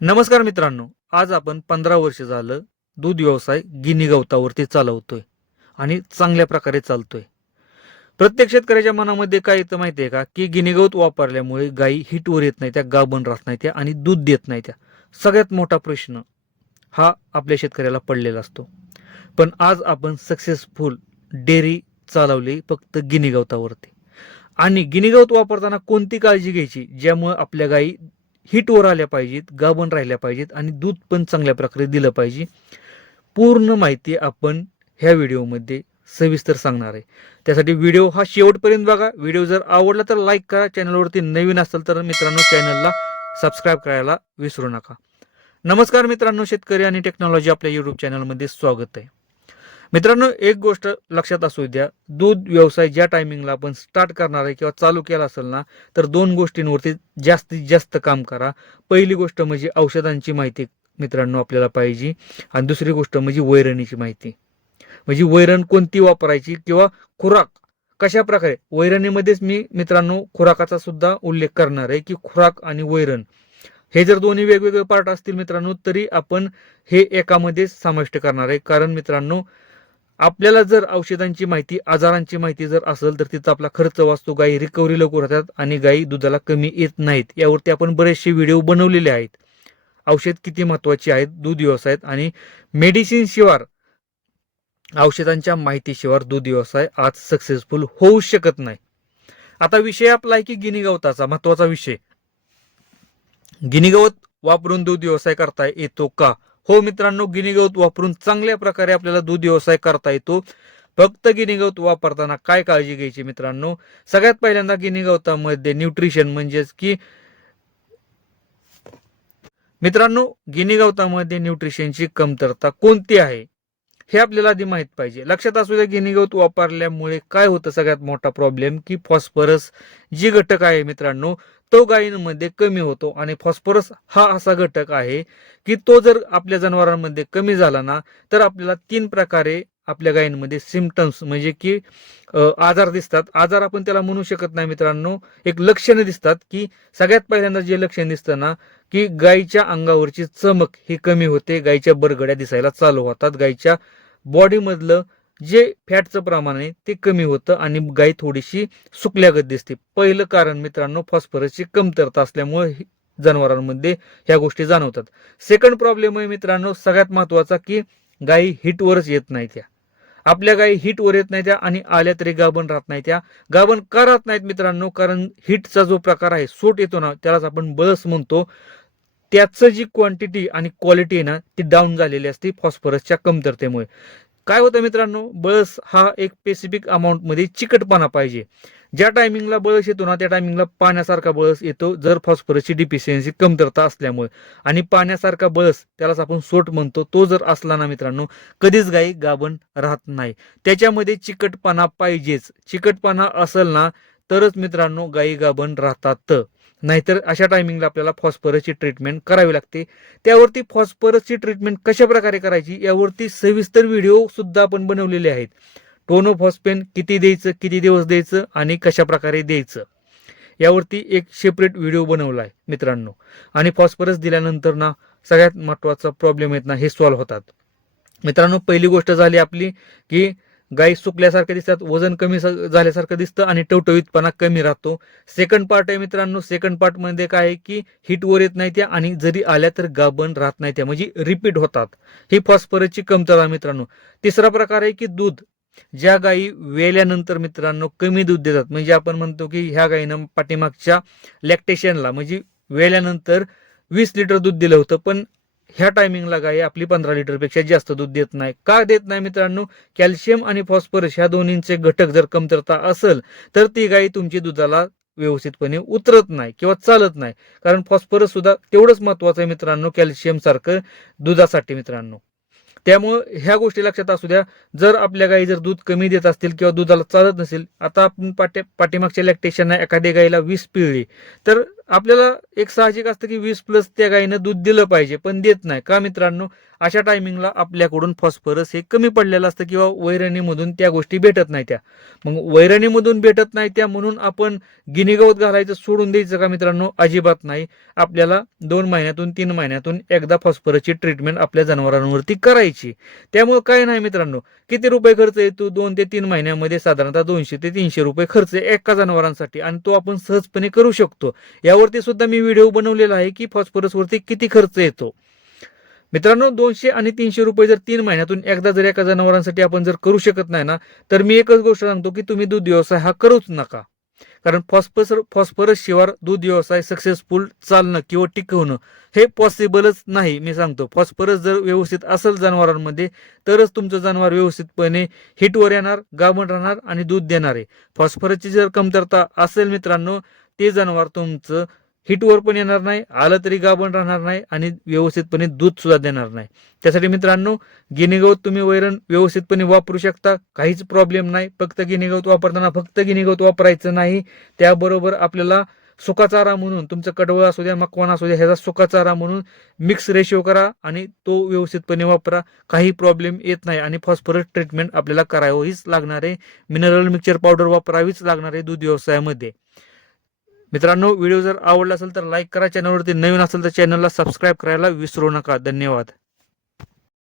नमस्कार मित्रांनो, आज आपण 15 वर्ष झालं दूध व्यवसाय गिनी गवतावरती चालवतोय आणि चांगल्या प्रकारे चालतोय. प्रत्येक शेतकऱ्याच्या मनामध्ये काय येतं माहिती आहे का, की गिनी गवत वापरल्यामुळे गायी हिटवर येत नाही, त्या गाभण राहत नाही त्या आणि दूध देत नाही त्या. सगळ्यात मोठा प्रश्न हा आपल्या शेतकऱ्याला पडलेला असतो. पण आज आपण सक्सेसफुल डेअरी चालवली फक्त गिनी गवतावरती. आणि गिनी गवत वापरताना कोणती काळजी घ्यायची ज्यामुळे आपल्या गायी हिटवर आल्या पाहिजेत, गाभण राहिल्या पाहिजेत आणि दूध पण चांगल्या प्रकारे दिलं पाहिजे. पूर्ण माहिती आपण ह्या व्हिडिओमध्ये सविस्तर सांगणार आहे. त्यासाठी व्हिडिओ हा शेवटपर्यंत बघा. व्हिडिओ जर आवडला तर लाईक करा. चॅनलवरती नवीन असाल तर मित्रांनो चॅनलला सबस्क्राईब करायला विसरू नका. नमस्कार मित्रांनो, शेतकरी आणि टेक्नॉलॉजी आपल्या यूट्यूब चॅनलमध्ये स्वागत आहे. मित्रांनो, एक गोष्ट लक्षात असू द्या, दूध व्यवसाय ज्या टायमिंगला आपण स्टार्ट करणार आहे किंवा चालू केला असेल ना, तर दोन गोष्टींवरती जास्तीत जास्त काम करा. पहिली गोष्ट म्हणजे औषधांची माहिती मित्रांनो आपल्याला पाहिजे आणि दुसरी गोष्ट म्हणजे वैरणीची माहिती. म्हणजे वैरण कोणती वापरायची किंवा खुराक कशा प्रकारे. वैरणीमध्येच मी मित्रांनो खुराकाचा सुद्धा उल्लेख करणार आहे, की खुराक आणि वैरण हे जर दोन्ही वेगवेगळे पार्ट असतील मित्रांनो तरी आपण हे एकामध्येच समाविष्ट करणार आहे. कारण मित्रांनो, आपल्याला जर औषधांची माहिती, आजारांची माहिती जर असेल तर तिथं आपला खर्च वाचतो, गायी रिकव्हरी लवकर होतात आणि गायी दुधाला कमी येत नाहीत. यावरती आपण बरेचसे व्हिडिओ बनवलेले आहेत. औषध किती महत्वाची आहेत दूध व्यवसायात आणि मेडिसिन शिवाय, औषधांच्या माहितीशिवाय दूध व्यवसाय आज सक्सेसफुल होऊ शकत नाही. आता विषय आपला आहे की गिनी गवताचा महत्वाचा विषय. गिनी गवत वापरून दूध व्यवसाय करता येतो का? हो मित्रांनो, गिनी गवत वापरून चांगल्या प्रकारे आपल्याला दूध व्यवसाय करता येतो. फक्त गिनी गवत वापरताना काय काळजी घ्यायची मित्रांनो? सगळ्यात पहिल्यांदा गिनी गवतामध्ये न्यूट्रिशन म्हणजेच की मित्रांनो, गिनी गवतामध्ये न्यूट्रिशनची कमतरता कोणती आहे हे आपल्याला आधी माहित पाहिजे. लक्षात असू द्या, गिनी गवत वापरल्यामुळे काय होतं सगळ्यात मोठा प्रॉब्लेम, की फॉस्फरस जी घटक आहे मित्रांनो तो गायींमध्ये कमी होतो. आणि फॉस्फरस हा असा घटक आहे की तो जर आपल्या जनावरांमध्ये कमी झाला ना, तर आपल्याला 3 प्रकारे आपल्या गायींमध्ये सिम्पटम्स म्हणजे की आजार दिसतात. आजार आपण त्याला म्हणू शकत नाही मित्रांनो, एक लक्षणं दिसतात. की सगळ्यात पहिल्यांदा जे लक्षण दिसतं ना, की गायीच्या अंगावरची चमक ही कमी होते, गायीच्या बरगड्या दिसायला चालू होतात, गायीच्या बॉडीमधलं जे फॅटचं प्रमाण आहे ते कमी होतं आणि गाय थोडीशी सुकल्यागत दिसते. पहिलं कारण मित्रांनो फॉस्फरसची कमतरता असल्यामुळे जनावरांमध्ये ह्या गोष्टी जाणवतात. सेकंड प्रॉब्लेम आहे मित्रांनो सगळ्यात महत्वाचा, की गायी हिटवरच येत नाही त्या. आपल्या गायी हिटवर येत नाही त्या आणि आल्या तरी गाभण राहत नाही त्या. गाभण का राहत नाहीत मित्रांनो? कारण हिटचा जो प्रकार आहे, सूट येतो ना, त्यालाच आपण बळस म्हणतो, त्याचं जी क्वांटिटी आणि क्वालिटी आहे ना ती डाऊन झालेली असते फॉस्फरसच्या कमतरतेमुळे. काय होतं मित्रांनो, बळस हा एक स्पेसिफिक अमाऊंट मध्ये चिकटपणा पाहिजे. ज्या टायमिंगला बळस येतो ना त्या टायमिंगला पाण्यासारखा बळस येतो, जर फॉस्फरसची डिफिशियन्सी कमतरता असल्यामुळे. आणि पाण्यासारखा बळस त्यालाच आपण सोट म्हणतो, तो जर असला ना मित्रांनो कधीच गायी गाभण राहत नाही. त्याच्यामध्ये चिकटपणा पाहिजेच. चिकटपणा असेल ना तरच मित्रांनो गायी गाभण राहतात. नाहीतर अशा टायमिंगला आपल्याला फॉस्फरसची ट्रीटमेंट करावी लागते. त्यावरती फॉस्फरसची ट्रीटमेंट कशा प्रकारे करायची यावरती सविस्तर व्हिडिओ सुद्धा आपण बनवलेले आहेत. टोनोफॉस्फेन किती द्यायचं, किती दिवस द्यायचं आणि कशा प्रकारे द्यायचं यावरती एक सेपरेट व्हिडिओ बनवला आहे मित्रांनो. आणि फॉस्फरस दिल्यानंतर ना सगळ्यात महत्वाचा प्रॉब्लेम आहेत ना हे सॉल्व्ह होतात. मित्रांनो, पहिली गोष्ट झाली आपली की गाय सुकल्यासारखं दिसतात, वजन कमी झाल्यासारखं दिसतं आणि टवटवीतपणा कमी राहतो. सेकंड पार्ट आहे मित्रांनो, सेकंड पार्ट मध्ये काय आहे की हिटवर येत नाही त्या आणि जरी आल्या तर गाभण राहत नाही त्या, म्हणजे रिपीट होतात. ही फॉस्फरसची कमतरता मित्रांनो. तिसरा प्रकार आहे की दूध. ज्या गायी वेल्यानंतर मित्रांनो कमी दूध देतात, म्हणजे आपण म्हणतो की ह्या गायीनं पाठीमागच्या लॅक्टेशनला म्हणजे वेल्यानंतर 20 लिटर दूध दिलं होतं, पण ह्या टायमिंगला गाय आपली 15 लिटर पेक्षा जास्त दूध देत नाही. का देत नाही मित्रांनो? कॅल्शियम आणि फॉस्फरस ह्या दोन्हींचे घटक जर कमतरता असेल तर ती गाय तुमची दुधाला व्यवस्थितपणे उतरत नाही किंवा चालत नाही. कारण फॉस्फरस सुद्धा तेवढंच महत्वाचं आहे मित्रांनो कॅल्शियम सारखं दुधासाठी मित्रांनो. त्यामुळे ह्या गोष्टी लक्षात असू द्या. जर आपल्या गाई जर दूध कमी देत असतील किंवा दुधाला चालत नसेल, आता आपण पाठीमागच्या लॅक्टेशनला एखाद्या गाईला 20 पिळली, तर आपल्याला एक साहजिक असतं की 20+ त्या गाईनं दूध दिलं पाहिजे, पण देत नाही. का मित्रांनो? अशा टायमिंगला आपल्याकडून फॉस्फरस हे कमी पडलेलं असतं किंवा वैरणीमधून त्या गोष्टी भेटत नाही त्या. मग वैरणीमधून भेटत नाही त्या म्हणून आपण गिनी गवत घालायचं सोडून द्यायचं का मित्रांनो? अजिबात नाही. आपल्याला 2 महिन्यातून 3 महिन्यातून एकदा फॉस्फरसची ट्रीटमेंट आपल्या जनावरांवरती करायची. त्यामुळे काय नाही मित्रांनो, किती रुपये खर्च येतो? 2 ते 3 महिन्यामध्ये साधारणतः 200 ते 300 रुपये खर्च एका जनावरांसाठी, आणि तो आपण सहजपणे करू शकतो. यावरती सुद्धा मी व्हिडिओ बनवलेला आहे की फॉस्फरसवरती किती खर्च येतो. मित्रांनो, 200 आणि 300 रुपये जर 3 महिन्यातून एकदा जर एका जनावरांसाठी आपण जर करू शकत नाही ना, तर मी एकच गोष्ट सांगतो की तुम्ही दूध व्यवसाय हा करूच नका. कारण फॉस्फरस शिवाय दूध व्यवसाय सक्सेसफुल चालणं किंवा टिकवणं हे पॉसिबलच नाही. मी सांगतो, फॉस्फरस जर व्यवस्थित असेल जनावरांमध्ये तरच तुमचं जनावर व्यवस्थितपणे हिटवर येणार, गाभण राहणार आणि दूध देणार आहे. फॉस्फरसची जर कमतरता असेल मित्रांनो, ते जनावर तुमचं हिटवर पण येणार नाही, आलं तरी गाभण राहणार नाही आणि व्यवस्थितपणे दूध सुद्धा देणार नाही. त्यासाठी मित्रांनो, गिनी गवत तुम्ही वैरण व्यवस्थितपणे वापरू शकता, काहीच प्रॉब्लेम नाही. फक्त गिनी गवत वापरताना फक्त गिनी गवत वापरायचं नाही, त्याबरोबर आपल्याला सुका चारा म्हणून, तुमचं कडवळ असू द्या, मकवाना असू द्या, ह्याचा सुका चारा म्हणून मिक्स रेशिओ करा आणि तो व्यवस्थितपणे वापरा. काही प्रॉब्लेम येत नाही आणि फॉस्फरस ट्रीटमेंट आपल्याला करावीच लागणार आहे. मिनरल मिक्सचर पावडर वापरावीच लागणार आहे दूध व्यवसायामध्ये. मित्रांनो, व्हिडिओ जर आवडला असेल तर लाईक करा, चॅनलवरती नवीन असेल तर चॅनलला सबस्क्राईब करायला विसरू नका. धन्यवाद.